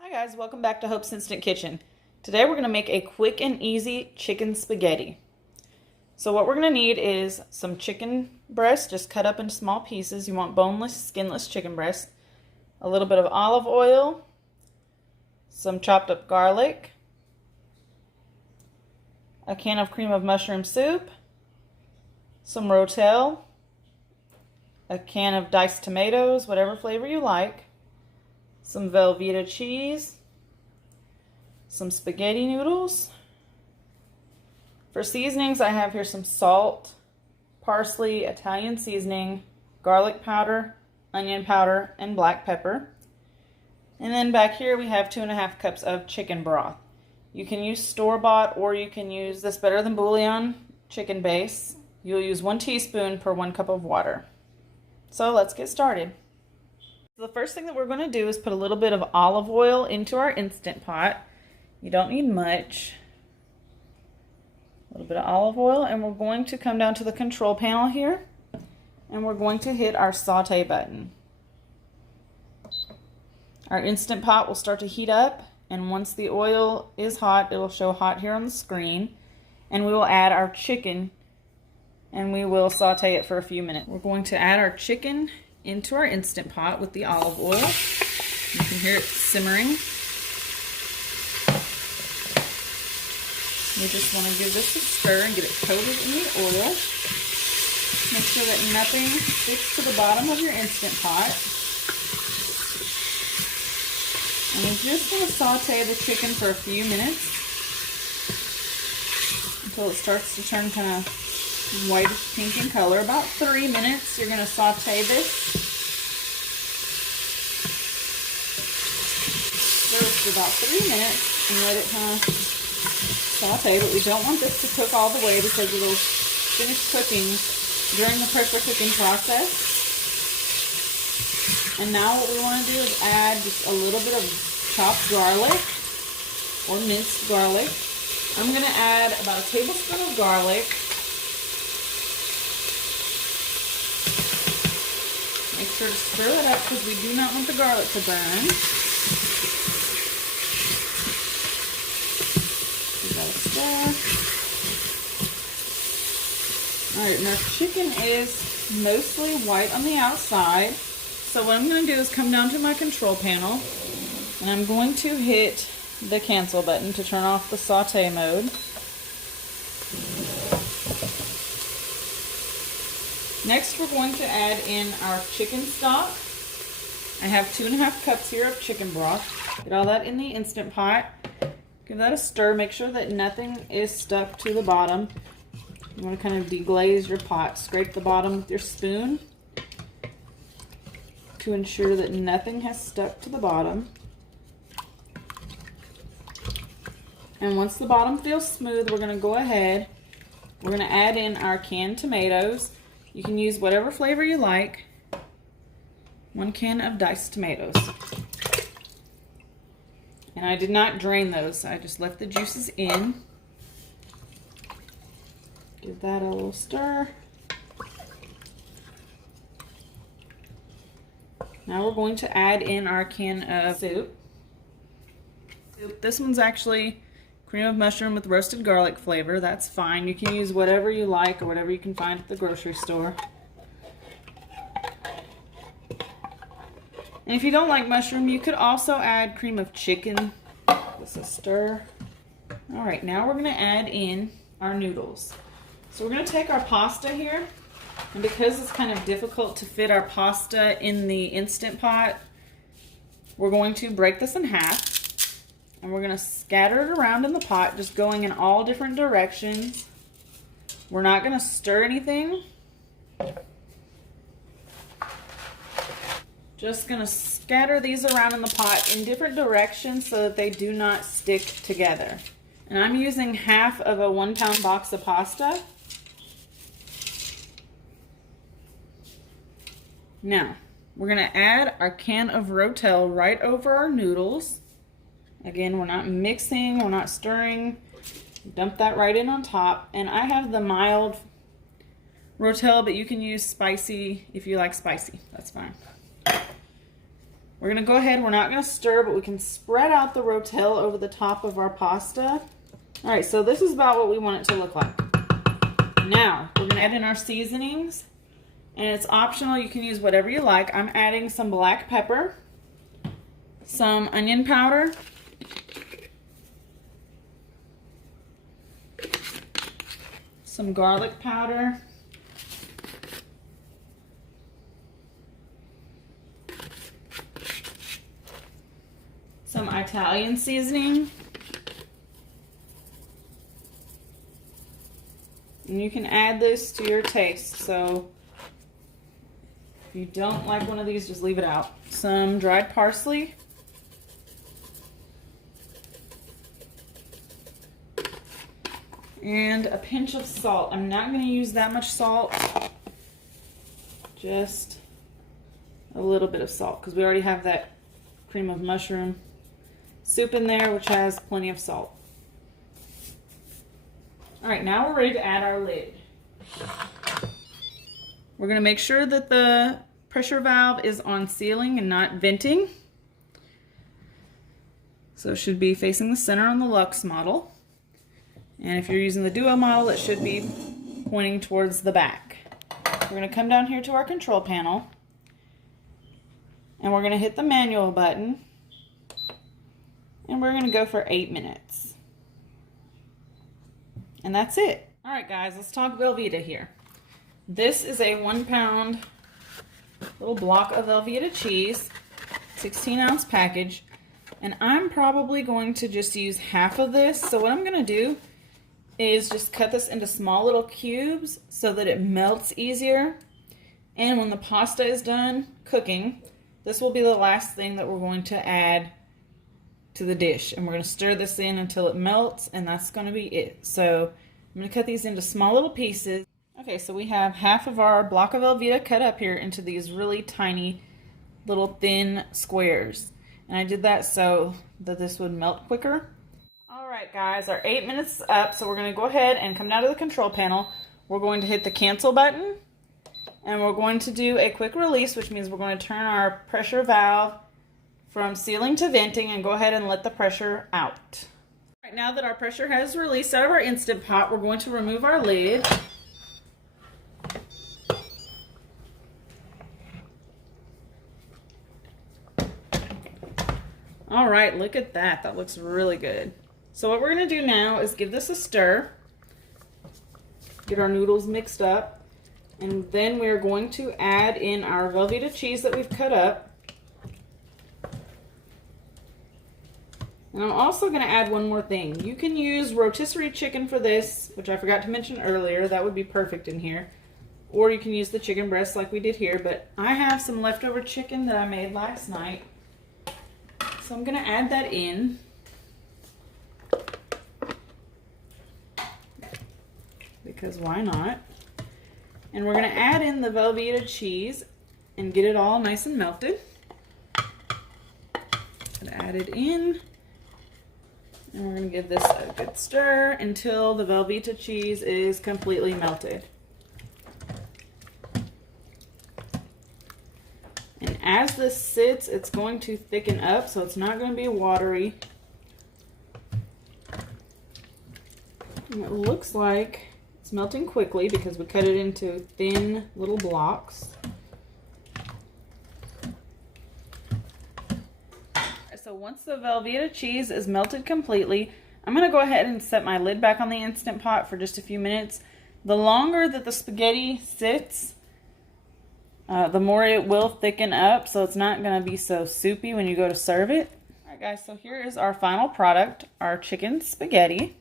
Hi guys, welcome back to Hope's Instant Kitchen. Today we're going to make a quick and easy chicken spaghetti. So what we're going to need is some chicken breast, just cut up into small pieces. You want boneless, skinless chicken breast. A little bit of olive oil, some chopped up garlic, a can of cream of mushroom soup, some Rotel, a can of diced tomatoes, whatever flavor you like, some Velveeta cheese, some spaghetti noodles. For seasonings, I have here some salt, parsley, Italian seasoning, garlic powder, onion powder, and black pepper. And then back here we have 2.5 cups of chicken broth. You can use store-bought or you can use this Better Than Bouillon chicken base. You'll use 1 teaspoon per 1 cup of water. So let's get started. The first thing that we're going to do is put a little bit of olive oil into our Instant Pot. You don't need much. A little bit of olive oil, and we're going to come down to the control panel here, and we're going to hit our saute button. Our Instant Pot will start to heat up, and once the oil is hot, it'll show hot here on the screen, and we will add our chicken, and we will saute it for a few minutes. We're going to add our chicken into our Instant Pot with the olive oil. You can hear it simmering. We just want to give this a stir and get it coated in the oil. Make sure that nothing sticks to the bottom of your Instant Pot. And we just want to saute the chicken for a few minutes until it starts to turn kind of whitish pink in color. About 3 minutes you're going to saute this. Stir it for about 3 minutes and let it kind of saute, but we don't want this to cook all the way because it'll finish cooking during the pressure cooking process. And now what we want to do is add just a little bit of chopped garlic or minced garlic. I'm going to add about a tablespoon of garlic. Make sure to stir that up because we do not want the garlic to burn. Give that a stir. Alright, and our chicken is mostly white on the outside. So what I'm going to do is come down to my control panel and I'm going to hit the cancel button to turn off the saute mode. Next, we're going to add in our chicken stock. I have 2.5 cups here of chicken broth. Get all that in the Instant Pot. Give that a stir. Make sure that nothing is stuck to the bottom. You want to kind of deglaze your pot. Scrape the bottom with your spoon to ensure that nothing has stuck to the bottom. And once the bottom feels smooth, we're going to go ahead. We're going to add in our canned tomatoes. You can use whatever flavor you like. 1 can of diced tomatoes. And I did not drain those. I just left the juices in. Give that a little stir. Now we're going to add in our can of soup. This one's actually cream of mushroom with roasted garlic flavor. That's fine. You can use whatever you like or whatever you can find at the grocery store. And if you don't like mushroom, you could also add cream of chicken. Just a stir. Alright, now we're going to add in our noodles. So we're going to take our pasta here. And because it's kind of difficult to fit our pasta in the Instant Pot, we're going to break this in half. And we're going to scatter it around in the pot, just going in all different directions. We're not going to stir anything. Just going to scatter these around in the pot in different directions so that they do not stick together. And I'm using half of a 1-pound box of pasta. Now, we're going to add our can of Rotel right over our noodles. Again, we're not mixing, we're not stirring. Dump that right in on top. And I have the mild Rotel, but you can use spicy if you like spicy. That's fine. We're going to go ahead, we're not going to stir, but we can spread out the Rotel over the top of our pasta. All right, so this is about what we want it to look like. Now, we're going to add in our seasonings, and it's optional. You can use whatever you like. I'm adding some black pepper, some onion powder, some garlic powder, some Italian seasoning, and you can add this to your taste. So if you don't like one of these, just leave it out. Some dried parsley, and a pinch of salt. I'm not going to use that much salt, just a little bit of salt, because we already have that cream of mushroom soup in there, which has plenty of salt. All right, now we're ready to add our lid. We're going to make sure that the pressure valve is on sealing and not venting. So it should be facing the center on the Luxe model. And if you're using the Duo model, it should be pointing towards the back. We're going to come down here to our control panel, and we're going to hit the manual button, and we're going to go for 8 minutes. And that's it. All right, guys, let's talk Velveeta here. This is a 1 pound little block of Velveeta cheese, 16-ounce package, and I'm probably going to just use half of this. So what I'm going to do is just cut this into small little cubes so that it melts easier. And when the pasta is done cooking, this will be the last thing that we're going to add to the dish. And we're going to stir this in until it melts, and that's going to be it. So I'm going to cut these into small little pieces. Okay, so we have half of our block of Velveeta cut up here into these really tiny little thin squares. And I did that so that this would melt quicker. Alright guys, our 8 minutes is up, so we're going to go ahead and come down to the control panel. We're going to hit the cancel button, and we're going to do a quick release, which means we're going to turn our pressure valve from sealing to venting and go ahead and let the pressure out. Alright, now that our pressure has released out of our Instant Pot, we're going to remove our lid. Alright, look at that. That looks really good. So what we're going to do now is give this a stir, get our noodles mixed up, and then we're going to add in our Velveeta cheese that we've cut up. And I'm also going to add one more thing. You can use rotisserie chicken for this, which I forgot to mention earlier. That would be perfect in here. Or you can use the chicken breast like we did here, but I have some leftover chicken that I made last night. So I'm going to add that in. Because why not? And we're going to add in the Velveeta cheese and get it all nice and melted. And add it in. And we're going to give this a good stir until the Velveeta cheese is completely melted. And as this sits, it's going to thicken up, so it's not going to be watery. And it looks like it's melting quickly because we cut it into thin little blocks. So once the Velveeta cheese is melted completely, I'm going to go ahead and set my lid back on the Instant Pot for just a few minutes. The longer that the spaghetti sits, the more it will thicken up, so it's not going to be so soupy when you go to serve it. Alright guys, so here is our final product, our chicken spaghetti.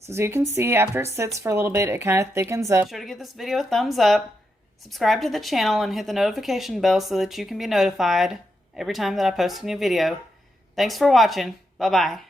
So as you can see, after it sits for a little bit, it kind of thickens up. Be sure to give this video a thumbs up, subscribe to the channel, and hit the notification bell so that you can be notified every time that I post a new video. Thanks for watching. Bye-bye.